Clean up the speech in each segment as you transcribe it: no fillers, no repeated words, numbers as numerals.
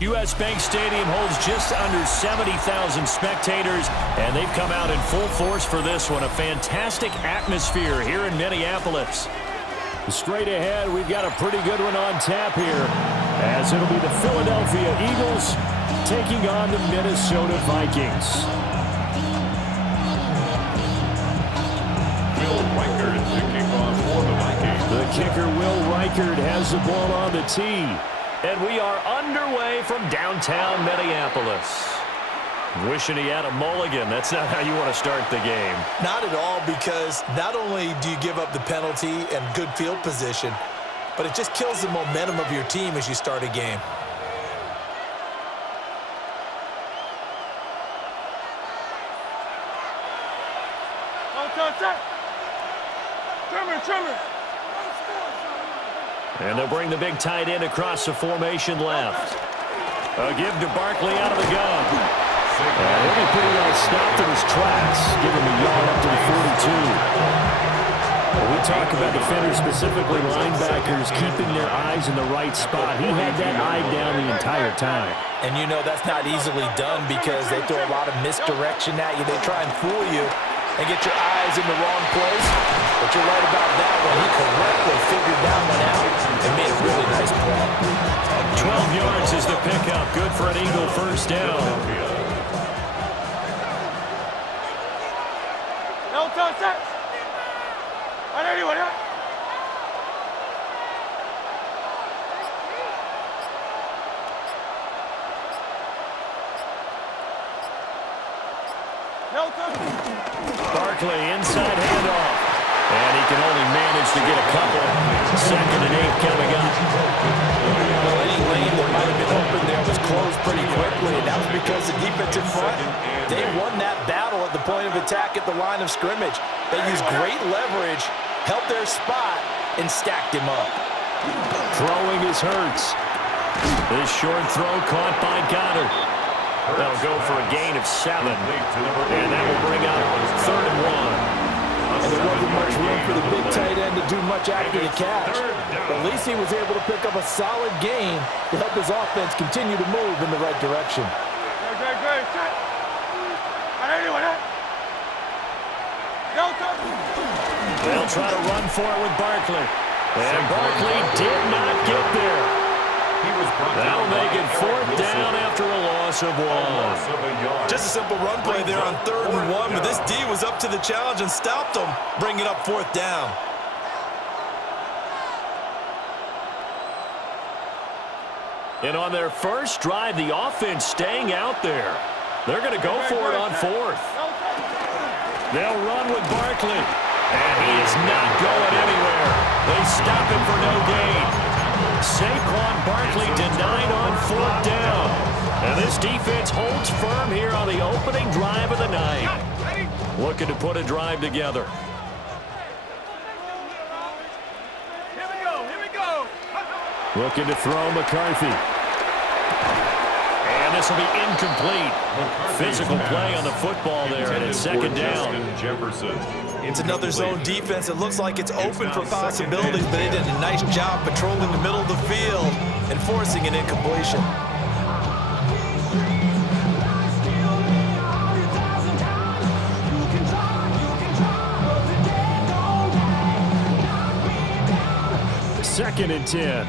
U.S. Bank Stadium holds just under 70,000 spectators, and they've come out in full force for this one. A fantastic atmosphere here in Minneapolis. Straight ahead, we've got a pretty good one on tap here, as it'll be the Philadelphia Eagles taking on the Minnesota Vikings. Will Reichard to kick off for the Vikings. The kicker, Will Reichard, has the ball on the tee. And we are underway from downtown Minneapolis. Wishing he had a mulligan. That's not how you want to start the game. Not at all, because not only do you give up the penalty and good field position, but it just kills the momentum of your team as you start a game. And they'll bring the big tight end across the formation left. A give to Barkley out of the gun. And he'll be pretty well stopped in his tracks. Give him a yard up to the 42. When we talk about defenders, specifically linebackers, keeping their eyes in the right spot. He had that eye down the entire time. And you know that's not easily done because they throw a lot of misdirection at you. They try and fool you and get your eyes in the wrong place. But you're right about that one. He correctly figured that one out and made a really nice play. 12 yards is the pickup. Good for an Eagle first down. Barkley inside handoff. And he can only manage to get a couple. 2nd and 8 coming up. Well, any lane that might have been open there was closed pretty quickly, and that was because the defense in front, they won that battle at the point of attack at the line of scrimmage. They used great leverage, held their spot, and stacked him up. Throwing is Hurts. This short throw caught by Goddard. They'll go for a gain of 7. And that will bring up 3rd and 1. And there wasn't much room for the big tight end to do much after the catch. But at least he was able to pick up a solid gain to help his offense continue to move in the right direction. They'll try to run for it with Barkley. And Barkley did not get there. That'll make it 4th down after a loss of 1. Just a simple run play there on 3rd and 1, but this D was up to the challenge and stopped them, bringing up 4th down. And on their first drive, the offense staying out there. They're going to go for it on 4th. They'll run with Barkley. And he is not going anywhere. They stop him for no gain. Saquon Barkley denied on 4th down. And this defense holds firm here on the opening drive of the night. Looking to put a drive together. Looking to throw McCarthy. And this will be incomplete. Physical play on the football there, and it's 2nd down. It's another zone defense. It looks like it's open for possibilities, but they did a nice job patrolling the middle of the field and forcing an incompletion. Second and 10.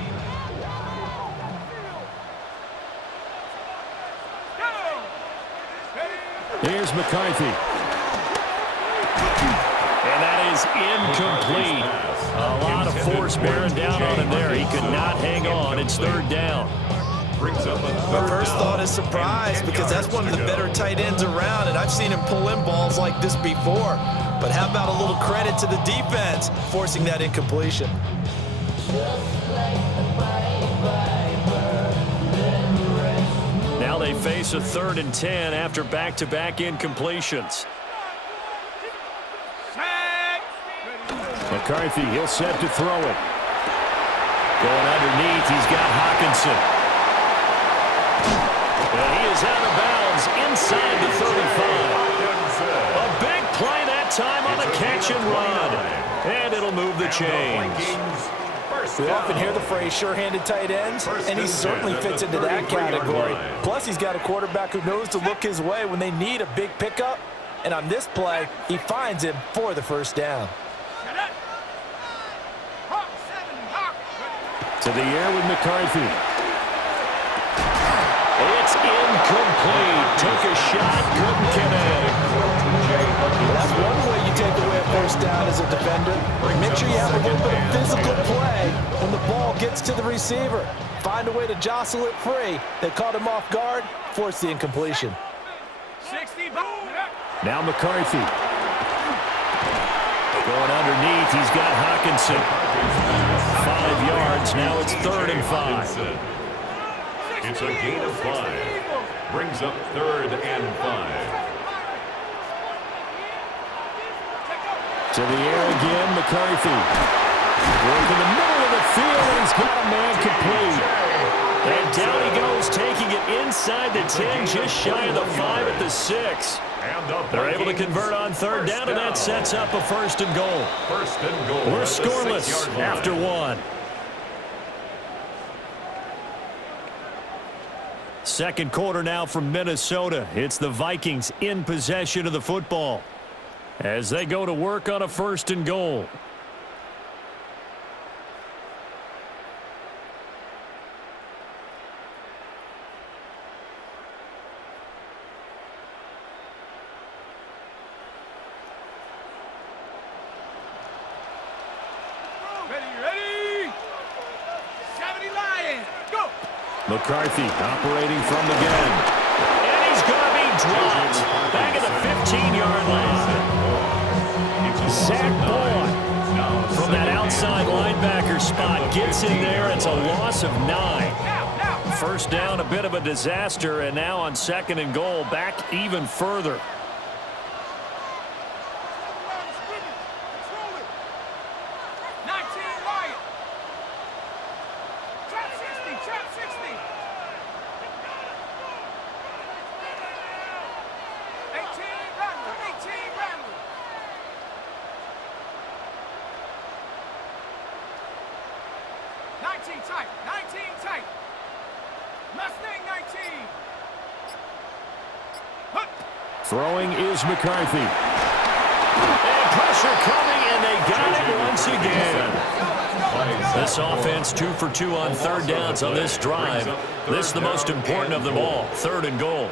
Here's McCarthy. And that is incomplete. A lot of force bearing down on him there. He could not hang on. It's 3rd down. My first thought is surprise, because that's one of the better tight ends around, and I've seen him pull in balls like this before. But how about a little credit to the defense forcing that incompletion? Now they face a 3rd and 10 after back-to-back incompletions. McCarthy, he'll set to throw it. Going underneath, he's got Hawkinson. And he is out of bounds inside the 35. A big play that time on the catch and run. And it'll move the chains. We often hear the phrase sure-handed tight ends, and he certainly fits into that category. Plus, he's got a quarterback who knows to look his way when they need a big pickup. And on this play, he finds him for the first down. To the air with McCarthy. It's incomplete. Took a shot, couldn't connect. That's one way you take away a first down as a defender. Make sure you have a little bit of physical play when the ball gets to the receiver. Find a way to jostle it free. They caught him off guard, forced the incompletion. Now McCarthy. Going underneath, he's got Hawkinson. 5 yards, now it's 3rd and 5. It's a gain of 5. Brings up 3rd and 5. To the air again, McCarthy. Working the middle of the field, and he's got a man complete. And down he goes, taking it inside the 10, just shy of the 5 at the 6. They're able to convert on 3rd down, and that sets up a 1st and goal. We're scoreless after 1. Second quarter now from Minnesota. It's the Vikings in possession of the football as they go to work on a 1st and goal. McCarthy operating from the gun. And he's going to be dropped. Back at the 15-yard line. Zach Boyd from that outside linebacker spot gets in there. It's a loss of 9. First down, a bit of a disaster, and now on 2nd and goal, back even further. Throwing is McCarthy. And pressure coming, and they got it once again. This offense 2 for 2 on 3rd downs on this drive. This is the most important of them all, 3rd and goal.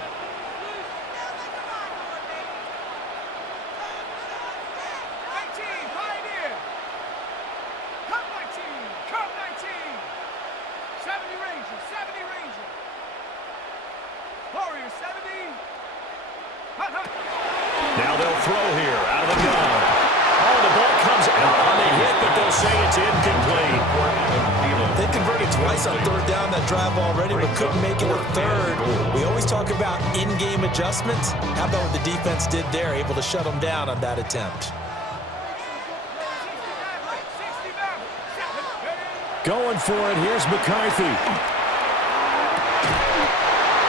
Now they'll throw here out of the gun. Oh, the ball comes out on the hit, but they'll say it's incomplete. They converted twice on 3rd down that drive already, but couldn't make it a 3rd. We always talk about in-game adjustments. How about what the defense did there, able to shut them down on that attempt? Going for it, here's McCarthy.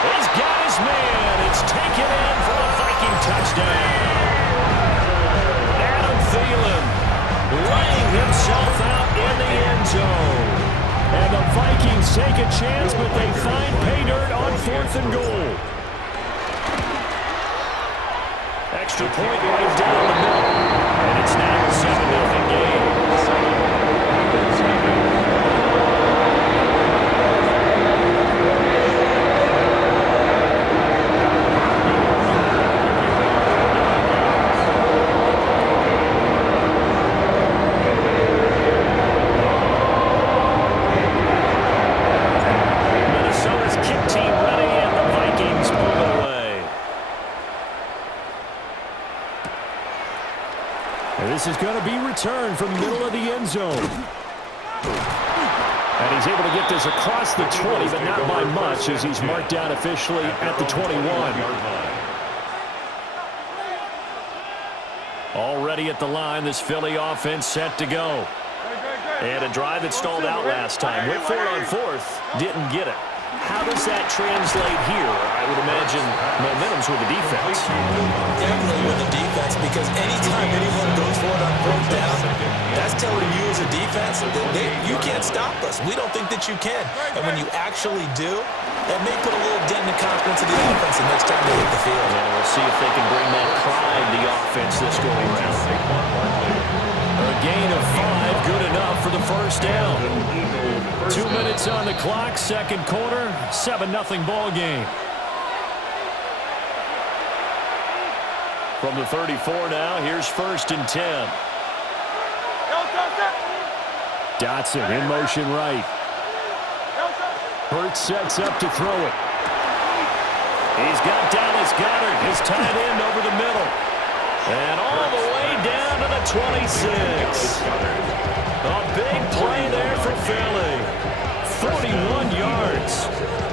He's got his man. It's taken in for a Viking touchdown. Adam Thielen laying himself out in the end zone. And the Vikings take a chance, but they find pay dirt on 4th and goal. Extra point right down the middle. And it's now a 7-0 game. This is going to be returned from the middle of the end zone. And he's able to get this across the 20, but not by much as he's marked down officially at the 21. Already at the line, this Philly offense set to go. And a drive that stalled out last time. Went for it on 4th, didn't get it. how does that translate here? I would imagine momentum's with the defense. Definitely with the defense, because anytime anyone goes for it on fourth down, that's telling you as a defense that you can't stop us. We don't think that you can. And when you actually do, that may put a little dent in the confidence of the offense the next time they hit the field. And we'll see if they can bring that pride to the offense this go around. A gain of 5, good enough for the first down. 2 minutes on the clock, second quarter, 7-0 ball game. From the 34 now, here's 1st and 10. Dotson in motion right. Hurts sets up to throw it. He's got Dallas Goedert, his tight end, over the middle. And all the way down to the 26. A big play there for Philly. 41 yards.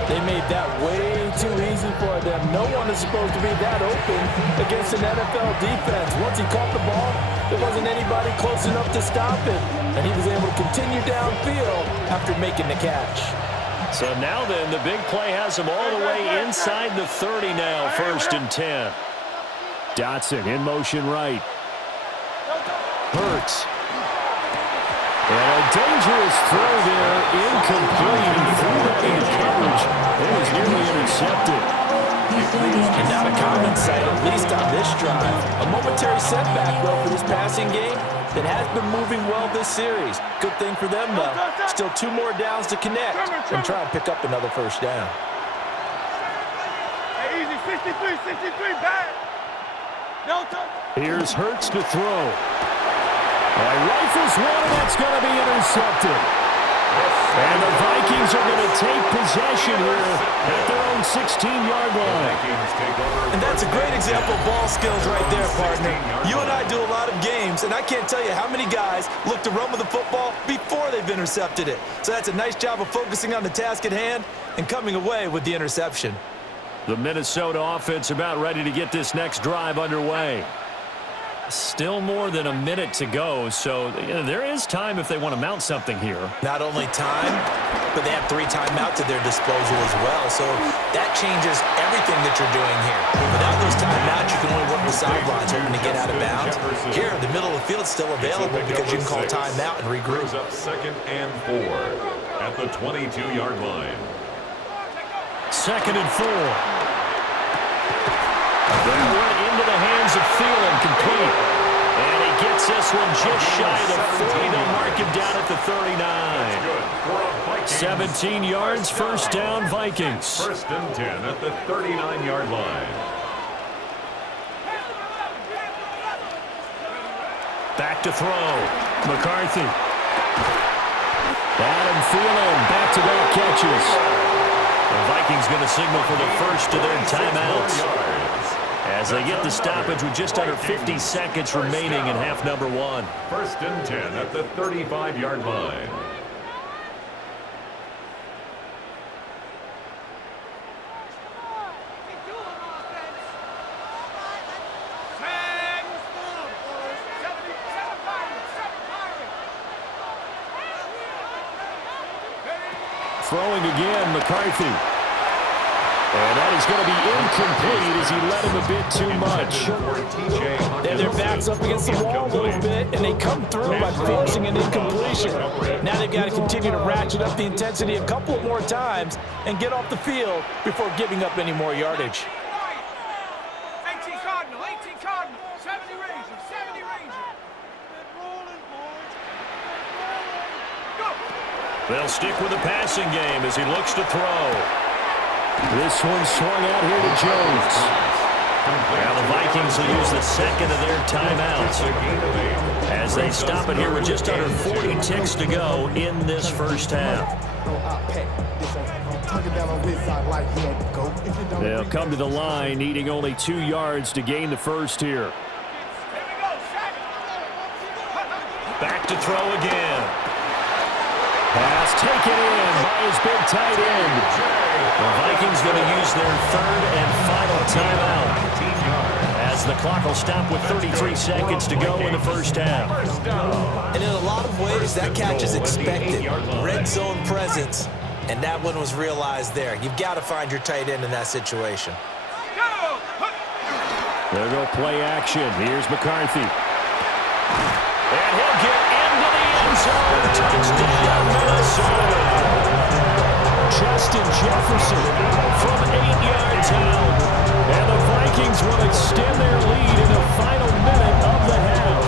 They made that way too easy for them. No one is supposed to be that open against an NFL defense. Once he caught the ball, there wasn't anybody close enough to stop him. And he was able to continue downfield after making the catch. So now then, the big play has him all the way inside the 30 now, 1st and 10. Dotson in motion right. Hurts. And a dangerous throw there, incomplete. He threw that into coverage. It was nearly intercepted. And not a common sight, at least on this drive. A momentary setback, though, for this passing game that has been moving well this series. Good thing for them, though. Still 2 more downs to connect and try and pick up another first down. Hey, easy, 63, back. Here's Hurts to throw. Rifles one, and that's going to be intercepted. And the Vikings are going to take possession here at their own 16-yard line. And that's a great example of ball skills right there, partner. You and I do a lot of games, and I can't tell you how many guys look to run with the football before they've intercepted it. So that's a nice job of focusing on the task at hand and coming away with the interception. The Minnesota offense about ready to get this next drive underway. Still more than a minute to go, so there is time if they want to mount something here. Not only time, but they have 3 timeouts at their disposal as well, so that changes everything that you're doing here. Without those timeouts, you can only work the sidelines hoping to get out of bounds. Here, the middle of the field is still available because you can call timeout and regroup. Up 2nd and 4 at the 22-yard line. 2nd and 4. That went into the hands of Thielen, complete. And he gets this one just shy of the 40. They'll mark him down at the 39. 17 yards, first down, Vikings. 1st and 10 at the 39-yard line. Back to throw. McCarthy. Adam Thielen, back-to-back catches. The Vikings going to signal for the first of their timeouts as they get the stoppage with just under 50 seconds remaining in half number 1. 1st and 10 at the 35-yard line. Throwing again, McCarthy. And that is going to be incomplete as he let him a bit too much. And their backs up against the wall a little bit, and they come through by forcing an incompletion. Now they've got to continue to ratchet up the intensity a couple more times and get off the field before giving up any more yardage. 18 Cardinal, 70 Ranger. They'll stick with the passing game as he looks to throw. This one swung out here to Jones. Now the Vikings will use the second of their timeouts as they stop it here with just under 40 ticks to go in this first half. They'll come to the line, needing only 2 yards to gain the first here. Back to throw again. Pass taken in by his big tight end. The Vikings going to use their 3rd and final timeout as the clock will stop with 33 seconds to go in the first half. And in a lot of ways, that catch is expected. Red zone presence. And that one was realized there. You've got to find your tight end in that situation. There go play action. Here's McCarthy. And he'll get into the end zone. Touchdown, Minnesota. Justin Jefferson from 8 yards out. And the Vikings will extend their lead in the final minute of the half.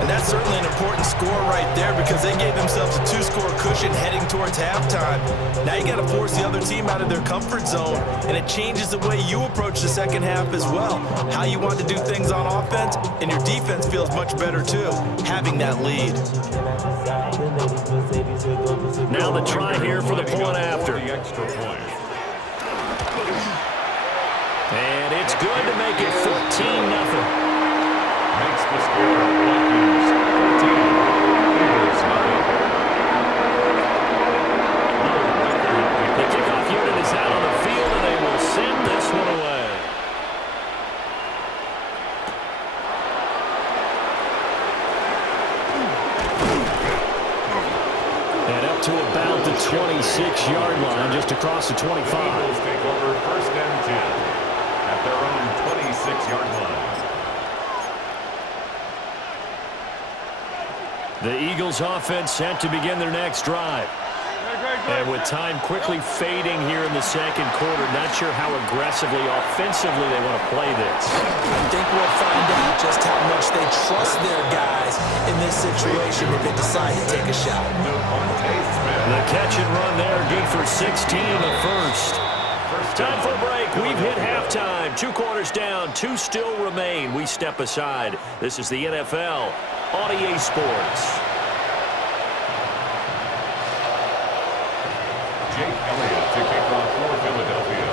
And that's certainly an important score right there because they gave themselves a 2-score cushion heading towards halftime. Now you got to force the other team out of their comfort zone, and it changes the way you approach the second half as well. How you want to do things on offense, and your defense feels much better too, having that lead. Now the try here for the point after. And it's good to make it 14-0. Makes the score Vikings 14, Eagles nothing. The kickoff unit is out on the field, and they will send this one away. And up to about the 26-yard line, just across the 25. Eagles take over 1st and 10 at their own 26-yard line. The Eagles offense set to begin their next drive. And with time quickly fading here in the second quarter, not sure how aggressively, offensively they want to play this. I think we'll find out just how much they trust their guys in this situation if they decide to take a shot. The catch and run there, good for 16 in the first. Time for a break. We've hit halftime. 2 quarters down, 2 still remain. We step aside. This is the NFL on EA Sports. Jake Elliott to kick off for Philadelphia.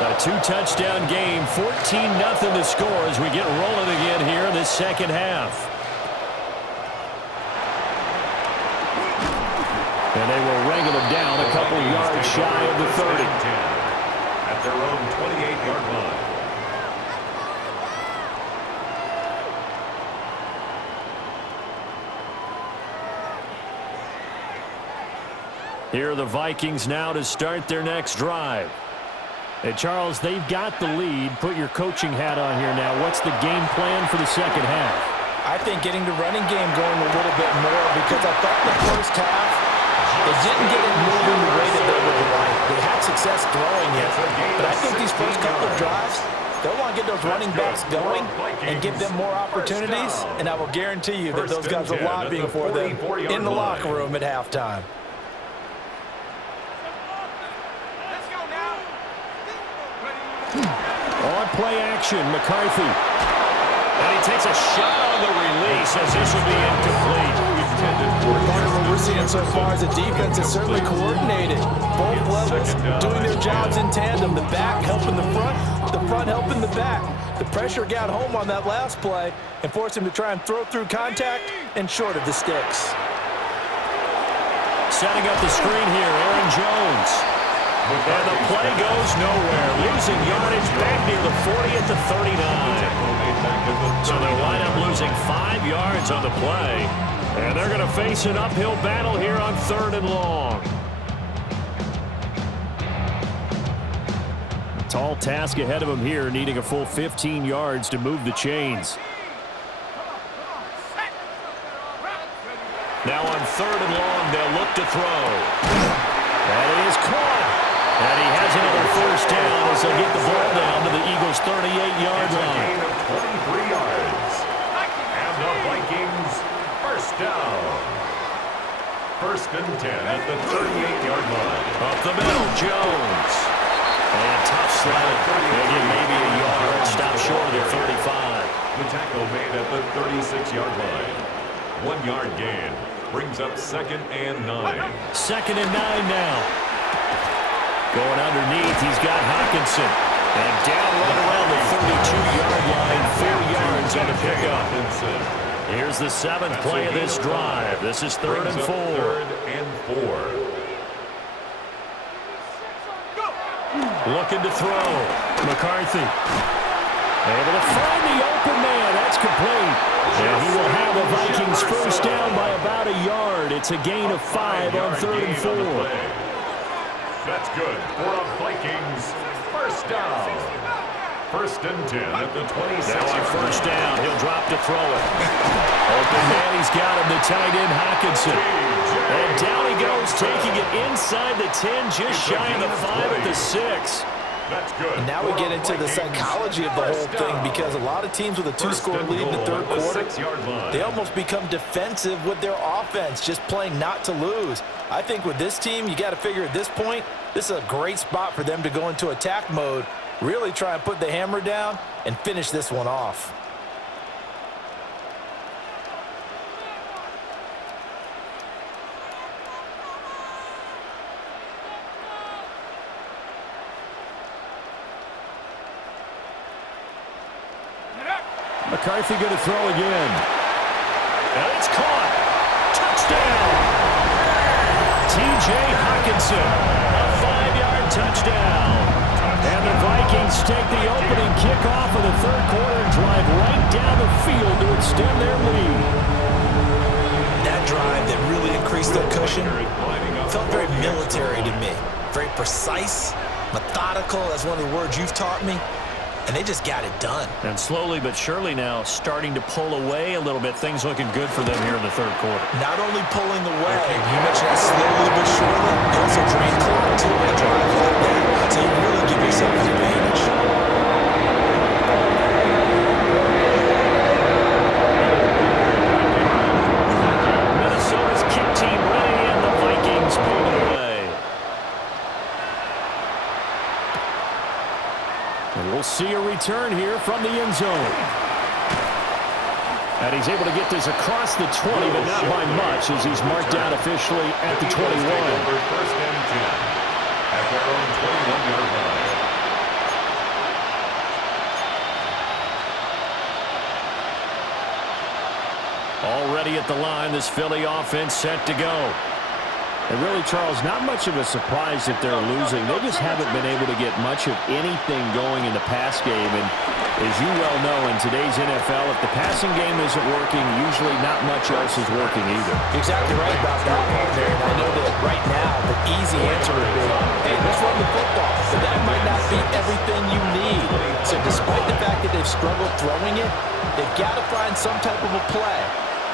A 2-touchdown game, 14-0 the score as we get rolling again here in this second half. And they will wrangle them down a couple yards shy of the 30. At their own 28-yard line. Here are the Vikings now to start their next drive. And Charles, they've got the lead. Put your coaching hat on here now. What's the game plan for the second half? I think getting the running game going a little bit more because I thought the first half, they didn't get it moving the way that they would like. They had success throwing it, but I think these first couple of drives, they'll want to get those running backs going and give them more opportunities, and I will guarantee you that those guys are lobbying for them in the locker room at halftime. On play action, McCarthy. And he takes a shot on the release as this will be incomplete. Part of what we're seeing so far is the defense is certainly coordinated. Both levels doing their jobs in tandem. The back helping the front helping the back. The pressure got home on that last play and forced him to try and throw through contact and short of the sticks. Setting up the screen here, Aaron Jones. And the play goes nowhere. Losing yardage back near the 40 at the 39. So they wind up losing 5 yards on the play. And they're going to face an uphill battle here on 3rd and long. Tall task ahead of him here, needing a full 15 yards to move the chains. Now on 3rd and long, they'll look to throw. And it is caught. And he has another first down as they'll get the ball down to the Eagles' 38-yard line. Gain of 23 yards. And the Vikings first down. 1st and 10 at the 38-yard line. Up the middle, Jones. And tough slide. They get maybe a yard. Stop short of their 35. The tackle made at the 36-yard line. 1 yard gain. Brings up 2nd and 9. 2nd and 9 now. Going underneath, he's got Hockenson. And down right around the 32-yard line, 4 yards on the pickup. Here's the 7th play of this drive. This is 3rd and 4. 3rd and 4. Looking to throw. McCarthy. Able to find the open man. That's complete. And he will have the Vikings first down by about a yard. It's a gain of 5 on 3rd and 4. That's good for a Vikings first down. 1st and 10 at the 26. Now on first down, he'll drop to throw it. Open man, he's got him, the tight end Hockenson. And down he goes, taking it inside the 10, just shy of the 5 at the 6. That's good. And now we get into the psychology of the whole thing, because a lot of teams with a 2-score lead in the 3rd quarter, they almost become defensive with their offense, just playing not to lose. I think with this team, you got to figure at this point, this is a great spot for them to go into attack mode, really try and put the hammer down and finish this one off. McCarthy going to throw again. And it's caught. Touchdown. T.J. Hockenson. A 5-yard touchdown. And the Vikings take the opening kickoff of the 3rd quarter and drive right down the field to extend their lead. That drive that really increased their cushion felt very military to me. Very precise, methodical, that's one of the words you've taught me. And they just got it done. And slowly but surely now starting to pull away a little bit. Things looking good for them here in the 3rd quarter. Not only pulling away, you mentioned that slowly but surely, they also drain clock too on a drive like that. So you really give yourself an advantage. Minnesota's kick team ready, and the Vikings pull it away. And we'll see a return here from the end zone. And he's able to get this across the 20, but not by much, as he's marked down officially at the 21. 1st and 10 at their own 21-yard line. Already at the line, this Philly offense set to go. And really, Charles, not much of a surprise that they're losing. They just haven't been able to get much of anything going in the pass game. And as you well know, in today's NFL, if the passing game isn't working, usually not much else is working either. Exactly right about that part there. And I know that right now the easy answer would be, hey, let's run the football. But that might not be everything you need. So despite the fact that they've struggled throwing it, they've got to find some type of a play,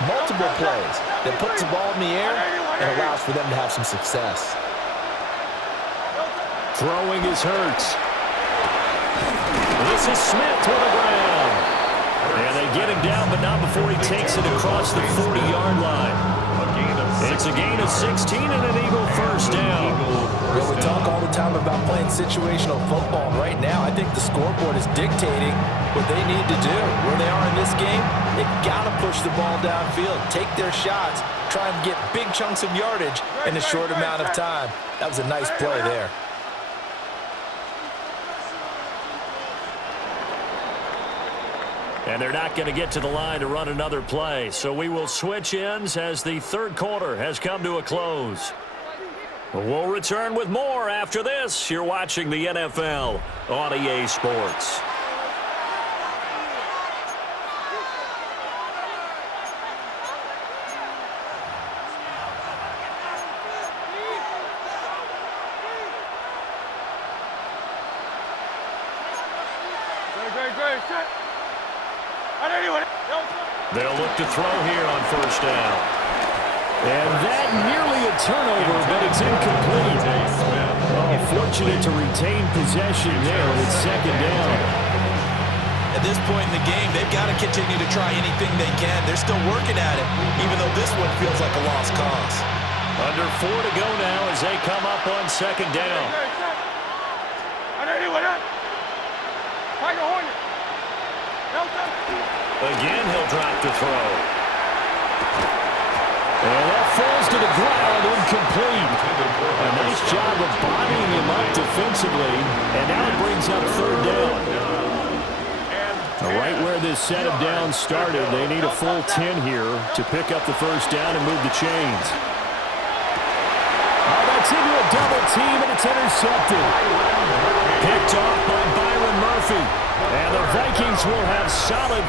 multiple plays, that puts the ball in the air and allows for them to have some success. Throwing is Hurts. This is Smith to the ground. And they get him down, but not before he takes it across the 40-yard line. It's a gain of 16 and an Eagle first down. Well, we talk all the time about playing situational football. Right now, I think the scoreboard is dictating what they need to do. Where they are in this game, they've got to push the ball downfield, take their shots, try and get big chunks of yardage in a short amount of time. That was a nice play there. And they're not going to get to the line to run another play. So we will switch ends as the 3rd quarter has come to a close. We'll return with more after this. You're watching the NFL on EA Sports. They'll look to throw here on first down. And that nearly a turnover, but it's incomplete. Oh, fortunate to retain possession there with 2nd down. At this point in the game, they've got to continue to try anything they can. They're still working at it, even though this one feels like a lost cause. Under 4 to go now as they come up on 2nd down. Again, he'll drop to throw. And that falls to the ground, incomplete. A nice job of bodying him up defensively. And now it brings up 3rd down. Right where this set of downs started, they need a full 10 here to pick up the first down and move the chains. Oh, that's into a double team, and it's intercepted. Picked off by Byron Murphy. And the Vikings will have solid